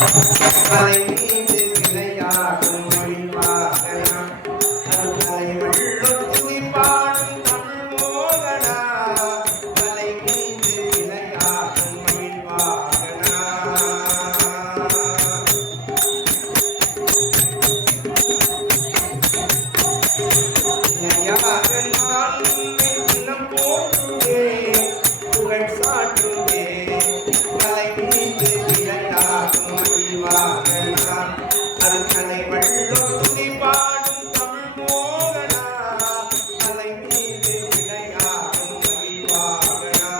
மலை மீது விளையாடும் மகிழ்வாகனா அலை வெள்ளம் துதிப்பாடும் தமிழ் மோகனா மலை மீது விளையாடும் மகிழ்வாகனா நிலையாக நான் உன்னை தினம் போற்றுவேன் புகழ் சாற்றுவேன் மலை மீது விளையாடும் மகிழ்வாகனா அருகலை வெள்ளம் துதிப்பாடும் தமிழ் மோகனா மலை மீது விளையாடும் மகிழ்வாகனா